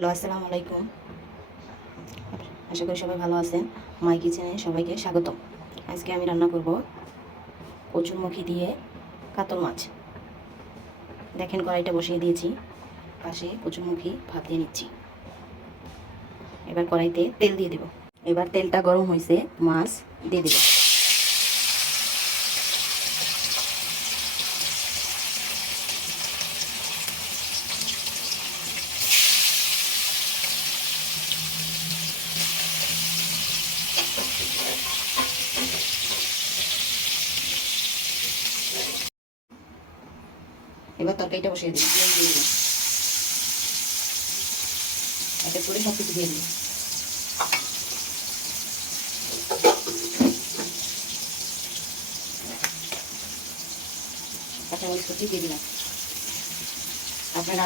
Hello, আসসালামু আলাইকুম। আশা করি সবাই ভালো আছেন। মাই কিচেনে সবাইকে স্বাগতম। আজকে আমি রান্না করব কচুরমুখী দিয়ে কাতল মাছ। দেখেন, কড়াইটা বসিয়ে দিয়েছি, পাশে কচুরমুখী ভাপ দিয়ে নিচ্ছি। এবার কড়াইতে তেল দিয়ে দেব। এবার তেলটা গরম হয়েছে, মাছ দিয়ে দেব। এবার তরকারিটা বসিয়ে দিই, তেল দিয়ে দিলাম, এক এক করে সব কিছু দিয়ে দিই। কাঁচামরিচ কুচি দিয়ে দিলাম।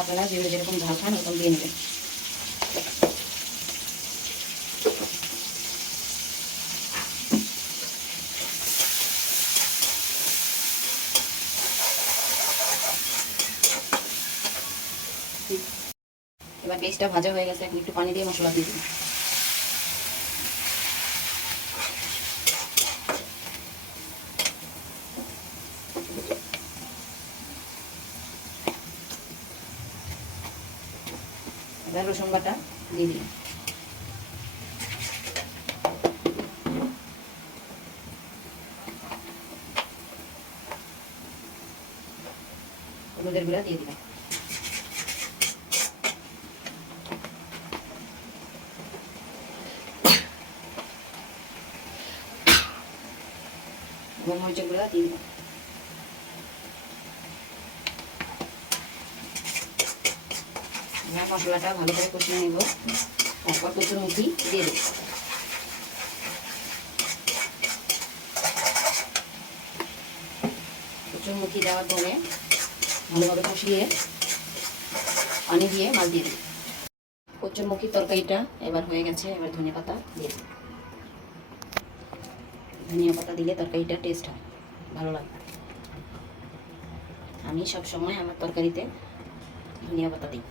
আপনারা যেরকম ঝাল খান ওরকম দিয়ে নেবেন। এবার পেঁয়াজটা ভাজা হয়ে গেছে, এখন একটু পানি দিয়ে মশলা দিয়ে দিই। এবার রসুন বাটা দিয়ে দিই। হলুদের গুঁড়া দিয়ে দিলাম। এবং মরিচের গুঁড়া দিয়ে দিলাম। মশলাটা ভালো করে কষিয়ে নেব, তারপর কচুরমুখী দিয়ে দেব। কচুরমুখী দেওয়ার পরে ভালোভাবে কষিয়ে পানি দিয়ে মাছ দিয়ে দেব। কচুরমুখী তরকারিটা এবার হয়ে গেছে। এবার ধনিয়া পাতা দিয়ে দেব। ধনিয়া পাতা দিলে তরকারিটা টেস্ট হয়, ভালো লাগে। আমি সব সময় আমার তরকারিতে ধনিয়া পাতা দিই।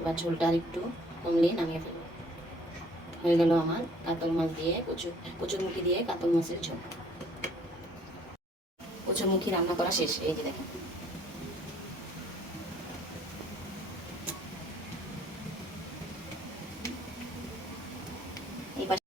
এবার ঝোলটা আর একটু কমলে নামিয়ে ফেলবো। হয়ে গেল আমার কাতল মাছ দিয়ে কচুরমুখী দিয়ে কাতল মাছের ঝোল। কচুরমুখী রান্না করা শেষ, এই যে দেখেন।